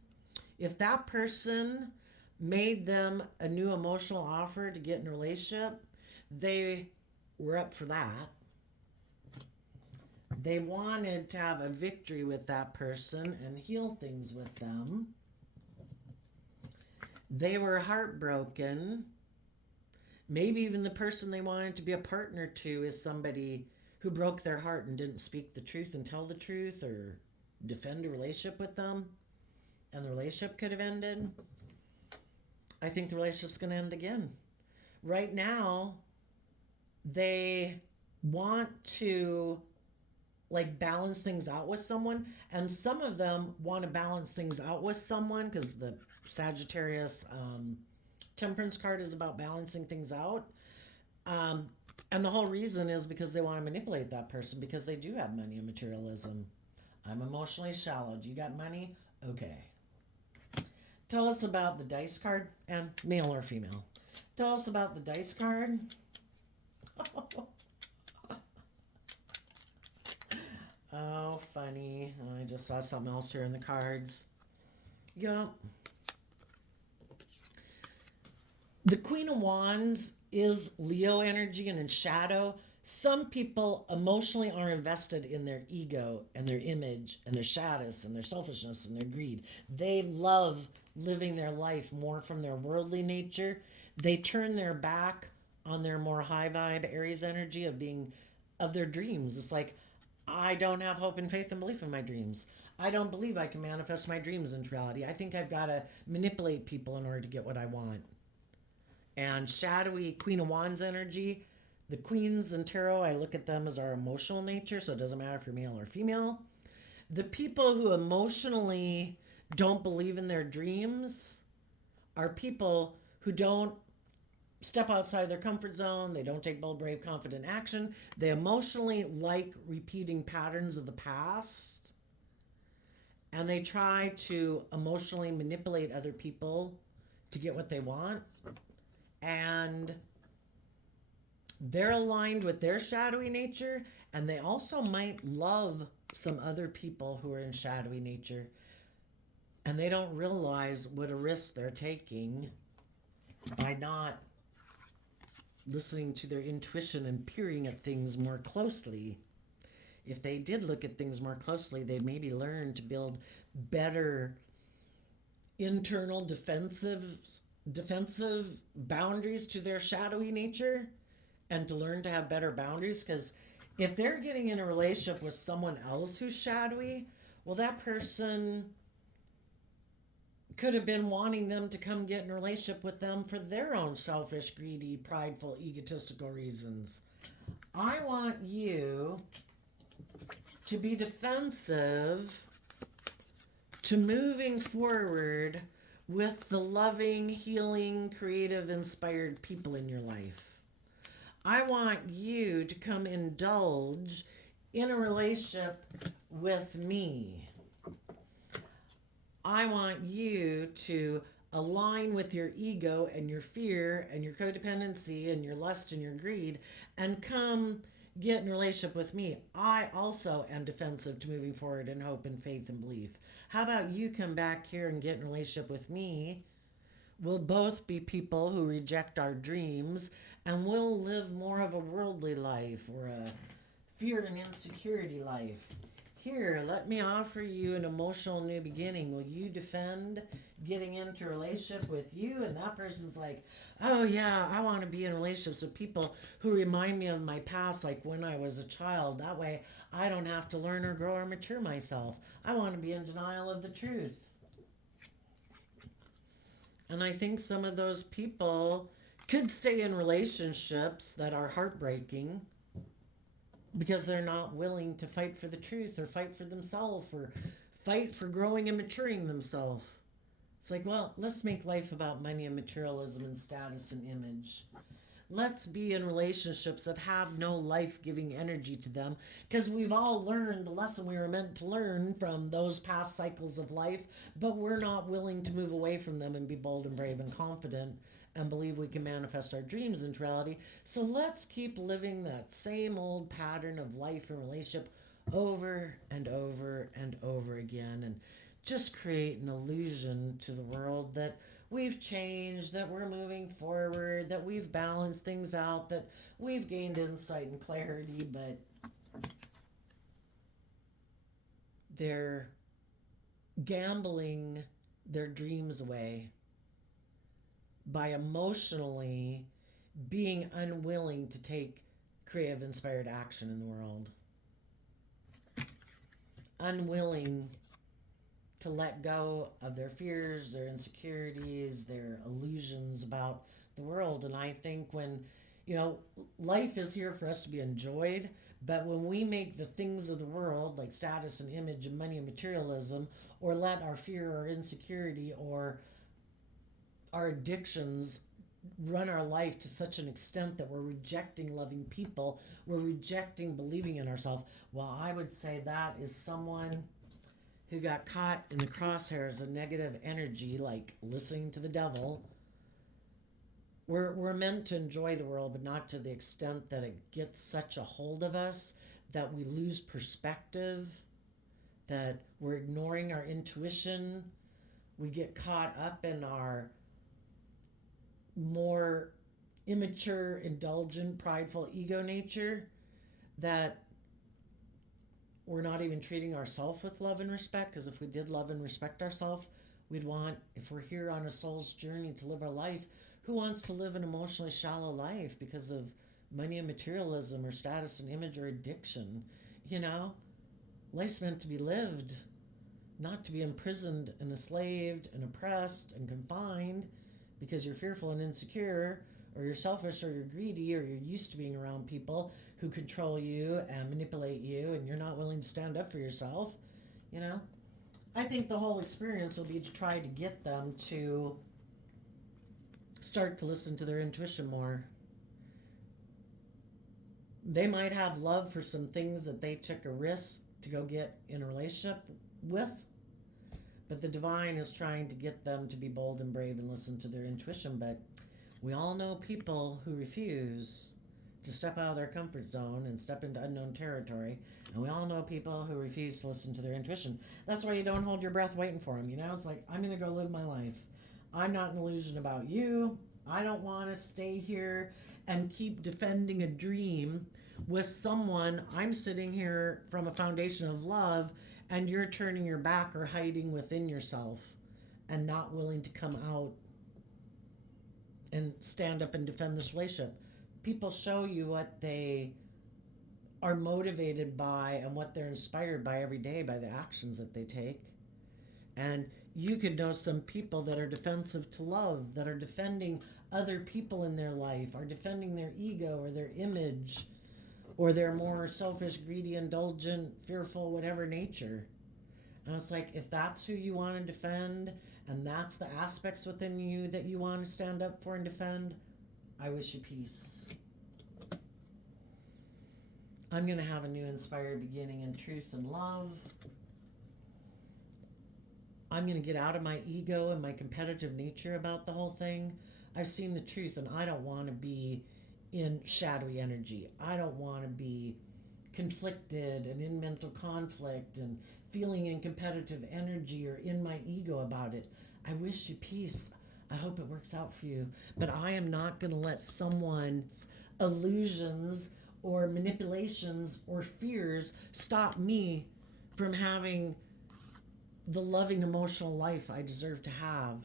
If that person made them a new emotional offer to get in a relationship, they were up for that. They wanted to have a victory with that person and heal things with them. They were heartbroken. Maybe even the person they wanted to be a partner to is somebody who broke their heart and didn't speak the truth and tell the truth or defend a relationship with them, and the relationship could have ended. I think the relationship's going to end again. Right now, they want to like balance things out with someone, and some of them want to balance things out with someone because the Sagittarius temperance card is about balancing things out. And the whole reason is because they want to manipulate that person because they do have money and materialism. I'm emotionally shallow. Do you got money? Okay. Tell us about the dice card, and male or female. Tell us about the dice card. Oh, funny. I just saw something else here in the cards. Yup. The Queen of Wands is Leo energy and in shadow. Some people emotionally are invested in their ego and their image and their status and their selfishness and their greed. They love living their life more from their worldly nature. They turn their back on their more high vibe Aries energy of their dreams. It's like, I don't have hope and faith and belief in my dreams. I don't believe I can manifest my dreams into reality. I think I've got to manipulate people in order to get what I want. And shadowy Queen of Wands energy, the queens in tarot, I look at them as our emotional nature, so it doesn't matter if you're male or female. The people who emotionally don't believe in their dreams are people who don't step outside their comfort zone. They don't take bold, brave, confident action. They emotionally like repeating patterns of the past. And they try to emotionally manipulate other people to get what they want. And they're aligned with their shadowy nature. And they also might love some other people who are in shadowy nature. And they don't realize what a risk they're taking by not listening to their intuition and peering at things more closely. If they did look at things more closely, they'd maybe learn to build better internal defensive boundaries to their shadowy nature, and to learn to have better boundaries. Because if they're getting in a relationship with someone else who's shadowy, well, that person could have been wanting them to come get in a relationship with them for their own selfish, greedy, prideful, egotistical reasons. I want you to be defensive to moving forward with the loving, healing, creative, inspired people in your life. I want you to come indulge in a relationship with me. I want you to align with your ego and your fear and your codependency and your lust and your greed and come get in a relationship with me. I also am defensive to moving forward in hope and faith and belief. How about you come back here and get in a relationship with me? We'll both be people who reject our dreams, and we'll live more of a worldly life or a fear and insecurity life. Here, let me offer you an emotional new beginning. Will you defend getting into a relationship with you? And that person's like, oh yeah, I want to be in relationships with people who remind me of my past, like when I was a child. That way I don't have to learn or grow or mature myself. I want to be in denial of the truth. And I think some of those people could stay in relationships that are heartbreaking because they're not willing to fight for the truth or fight for themselves or fight for growing and maturing themselves. It's like, well, let's make life about money and materialism and status and image. Let's be in relationships that have no life giving energy to them because we've all learned the lesson we were meant to learn from those past cycles of life, but we're not willing to move away from them and be bold and brave and confident and believe we can manifest our dreams into reality. So let's keep living that same old pattern of life and relationship over and over and over again and just create an illusion to the world that we've changed, that we're moving forward, that we've balanced things out, that we've gained insight and clarity, but they're gambling their dreams away by emotionally being unwilling to take creative, inspired action in the world. Unwilling to let go of their fears, their insecurities, their illusions about the world. And I think when, life is here for us to be enjoyed, but when we make the things of the world, like status and image and money and materialism, or let our fear or insecurity or our addictions run our life to such an extent that we're rejecting loving people, we're rejecting believing in ourselves, well, I would say that is someone who got caught in the crosshairs of negative energy, like listening to the devil. We're meant to enjoy the world, but not to the extent that it gets such a hold of us that we lose perspective, that we're ignoring our intuition. We get caught up in our more immature, indulgent, prideful ego nature that we're not even treating ourselves with love and respect, because if we did love and respect ourselves, we'd want, if we're here on a soul's journey to live our life, who wants to live an emotionally shallow life because of money and materialism or status and image or addiction? Life's meant to be lived, not to be imprisoned and enslaved and oppressed and confined because you're fearful and insecure, or you're selfish, or you're greedy, or you're used to being around people who control you and manipulate you, and you're not willing to stand up for yourself. I think the whole experience will be to try to get them to start to listen to their intuition more. They might have love for some things that they took a risk to go get in a relationship with, but the divine is trying to get them to be bold and brave and listen to their intuition. But we all know people who refuse to step out of their comfort zone and step into unknown territory. And we all know people who refuse to listen to their intuition. That's why you don't hold your breath waiting for them. It's like, I'm going to go live my life. I'm not an illusion about you. I don't want to stay here and keep defending a dream with someone. I'm sitting here from a foundation of love, and you're turning your back or hiding within yourself and not willing to come out and stand up and defend this relationship. People show you what they are motivated by and what they're inspired by every day by the actions that they take. And you could know some people that are defensive to love, that are defending other people in their life, are defending their ego or their image or their more selfish, greedy, indulgent, fearful, whatever nature. And it's like, if that's who you want to defend and that's the aspects within you that you want to stand up for and defend, I wish you peace. I'm going to have a new inspired beginning in truth and love. I'm going to get out of my ego and my competitive nature about the whole thing. I've seen the truth, and I don't want to be in shadowy energy. I don't want to be conflicted and in mental conflict and feeling in competitive energy or in my ego about it. I wish you peace. I hope it works out for you. But I am not going to let someone's illusions or manipulations or fears stop me from having the loving emotional life I deserve to have.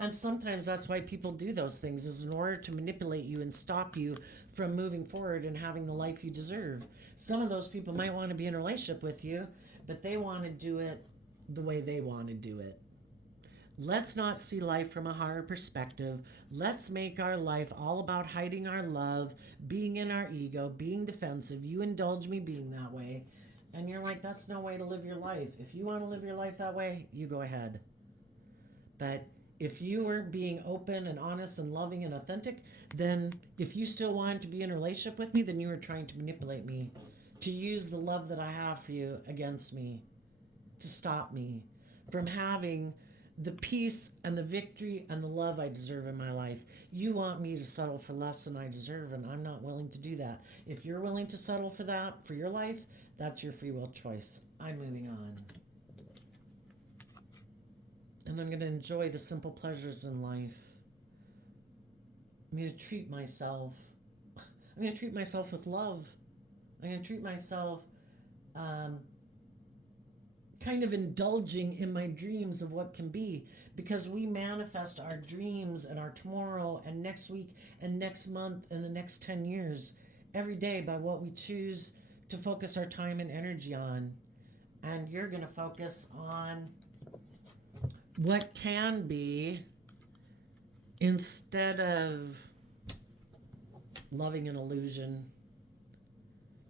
And sometimes that's why people do those things, is in order to manipulate you and stop you from moving forward and having the life you deserve. Some of those people might want to be in a relationship with you, but they want to do it the way they want to do it. Let's not see life from a higher perspective. Let's make our life all about hiding our love, being in our ego, being defensive. You indulge me being that way. And you're like, that's no way to live your life. If you want to live your life that way, you go ahead. But if you weren't being open and honest and loving and authentic, then if you still wanted to be in a relationship with me, then you were trying to manipulate me, to use the love that I have for you against me, to stop me from having the peace and the victory and the love I deserve in my life. You want me to settle for less than I deserve, and I'm not willing to do that. If you're willing to settle for that for your life, that's your free will choice. I'm moving on. And I'm going to enjoy the simple pleasures in life. I'm going to treat myself. I'm going to treat myself with love. I'm going to treat myself kind of indulging in my dreams of what can be, because we manifest our dreams and our tomorrow and next week and next month and the next 10 years every day by what we choose to focus our time and energy on. And you're going to focus on what can be instead of loving an illusion.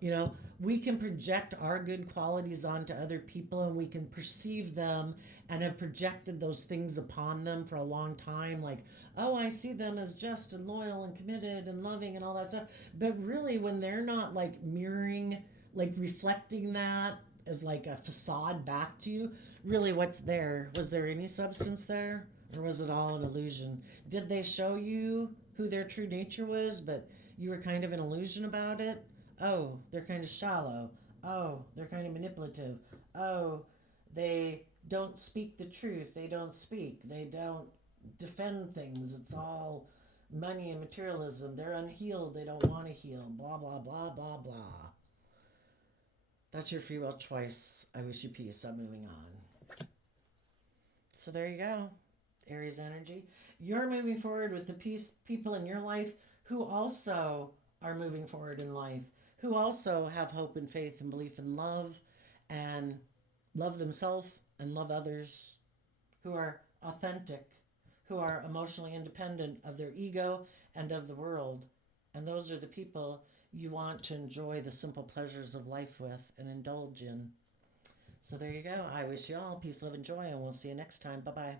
You know, we can project our good qualities onto other people, and we can perceive them and have projected those things upon them for a long time. Like, oh, I see them as just and loyal and committed and loving and all that stuff. But really, when they're not like mirroring, like reflecting that as like a facade back to you, really what's there? Was there any substance there? Or was it all an illusion? Did they show you who their true nature was, but you were kind of an illusion about it? Oh, they're kind of shallow. Oh, they're kind of manipulative. Oh, they don't speak the truth. They don't speak. They don't defend things. It's all money and materialism. They're unhealed. They don't want to heal. Blah, blah, blah, blah, blah. That's your free will choice. I wish you peace. I'm moving on. So there you go. Aries energy. You're moving forward with the people in your life who also are moving forward in life, who also have hope and faith and belief in love and love themselves and love others, who are authentic, who are emotionally independent of their ego and of the world. And those are the people you want to enjoy the simple pleasures of life with and indulge in. So there you go. I wish you all peace, love, and joy, and we'll see you next time. Bye-bye.